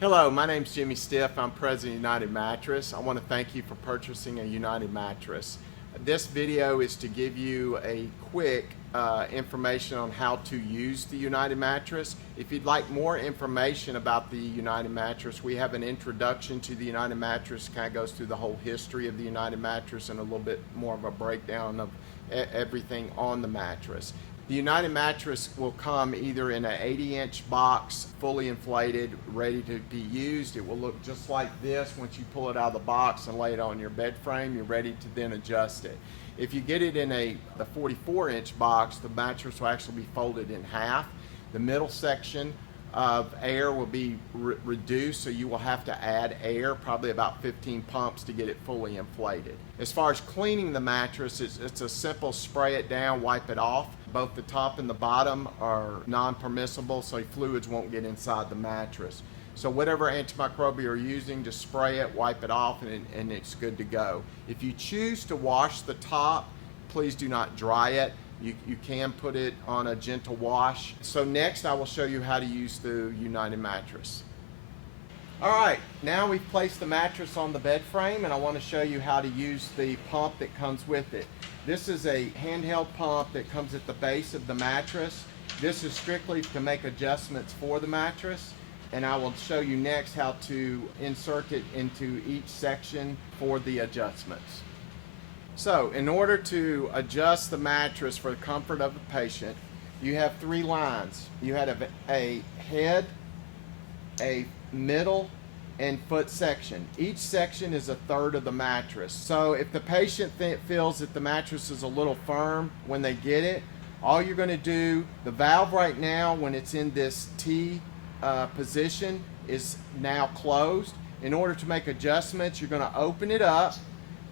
Hello, my name's Jimmy Stiff. I'm president of United Mattress. I want to thank you for purchasing a United Mattress. This video is to give you a quick information on how to use the United Mattress. If you'd like more information about the United Mattress, we have an introduction to the United Mattress. Kind of goes through the whole history of the United Mattress and a little bit more of a breakdown of everything on the mattress. The United Mattress will come either in an 80-inch box, fully inflated, ready to be used. It will look just like this once you pull it out of the box and lay it on your bed frame. You're ready to then adjust it. If you get it in the 44-inch box, the mattress will actually be folded in half. The middle section of air will be reduced, so you will have to add air, probably about 15 pumps to get it fully inflated. As far as cleaning the mattress, it's a simple spray it down, wipe it off. Both the top and the bottom are non-permissible, so fluids won't get inside the mattress. So whatever antimicrobial you're using, just spray it, wipe it off, and it's good to go. If you choose to wash the top, please do not dry it. You can put it on a gentle wash. So next I will show you how to use the United Mattress. Alright, now we've placed the mattress on the bed frame, and I want to show you how to use the pump that comes with it. This is a handheld pump that comes at the base of the mattress. This is strictly to make adjustments for the mattress, and I will show you next how to insert it into each section for the adjustments. So, in order to adjust the mattress for the comfort of the patient, you have three lines. You have a head, a middle, and foot section. Each section is a third of the mattress. So if the patient feels that the mattress is a little firm when they get it, all you're going to do, the valve right now when it's in this T position is now closed. In order to make adjustments, you're going to open it up,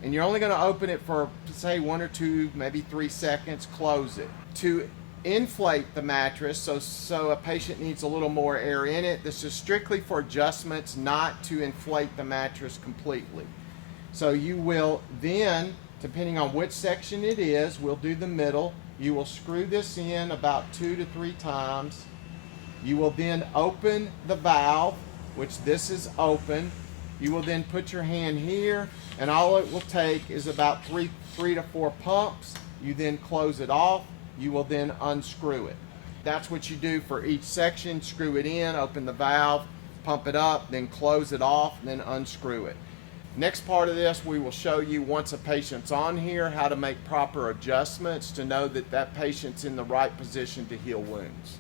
and you're only going to open it for, say, 1 or 2, maybe 3 seconds, close it. To inflate the mattress, so a patient needs a little more air in it. This is strictly for adjustments, not to inflate the mattress completely. So you will then, depending on which section it is, we'll do the middle. You will screw this in about 2 to 3 times. You will then open the valve, which this is open. You will then put your hand here, and all it will take is about three to 4 pumps. You then close it off. You will then unscrew it. That's what you do for each section. Screw it in, open the valve, pump it up, then close it off, then unscrew it. Next part of this, we will show you once a patient's on here how to make proper adjustments to know that that patient's in the right position to heal wounds.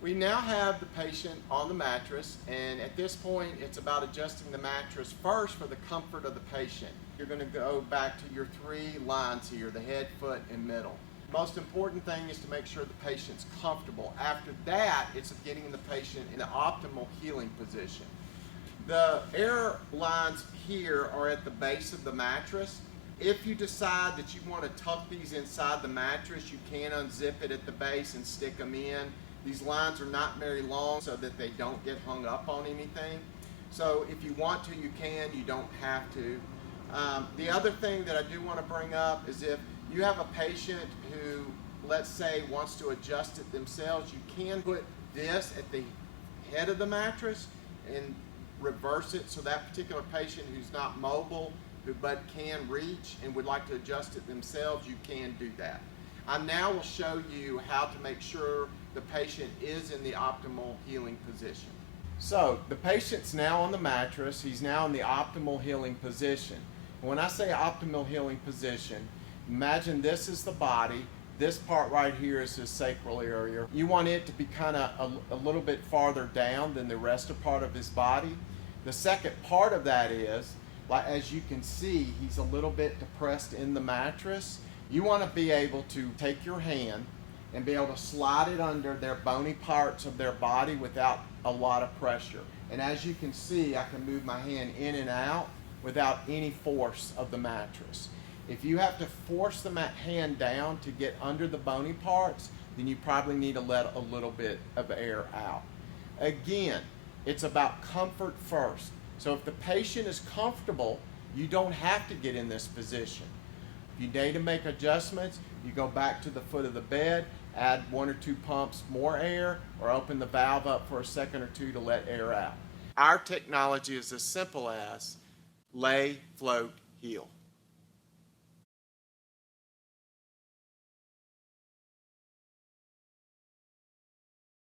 We now have the patient on the mattress, and at this point it's about adjusting the mattress first for the comfort of the patient. You're going to go back to your 3 lines here, the head, foot, and middle. Most important thing is to make sure the patient's comfortable. After that, it's getting the patient in the optimal healing position. The air lines here are at the base of the mattress. If you decide that you want to tuck these inside the mattress, you can unzip it at the base and stick them in. These lines are not very long so that they don't get hung up on anything. So if you want to, you can. You don't have to. The other thing that I do want to bring up is if you have a patient who, let's say, wants to adjust it themselves, you can put this at the head of the mattress and reverse it, so that particular patient who's not mobile but can reach and would like to adjust it themselves, you can do that. I now will show you how to make sure the patient is in the optimal healing position. So the patient's now on the mattress. He's now in the optimal healing position. When I say optimal healing position, imagine this is the body. This part right here is his sacral area. You want it to be kind of a little bit farther down than the rest of part of his body. The second part of that is, like as you can see, he's a little bit depressed in the mattress. You want to be able to take your hand and be able to slide it under their bony parts of their body without a lot of pressure. And as you can see, I can move my hand in and out without any force of the mattress. If you have to force the hand down to get under the bony parts, then you probably need to let a little bit of air out. Again, it's about comfort first. So if the patient is comfortable, you don't have to get in this position. If you need to make adjustments, you go back to the foot of the bed, add 1 or 2 pumps more air, or open the valve up for a second or two to let air out. Our technology is as simple as lay, float, heal.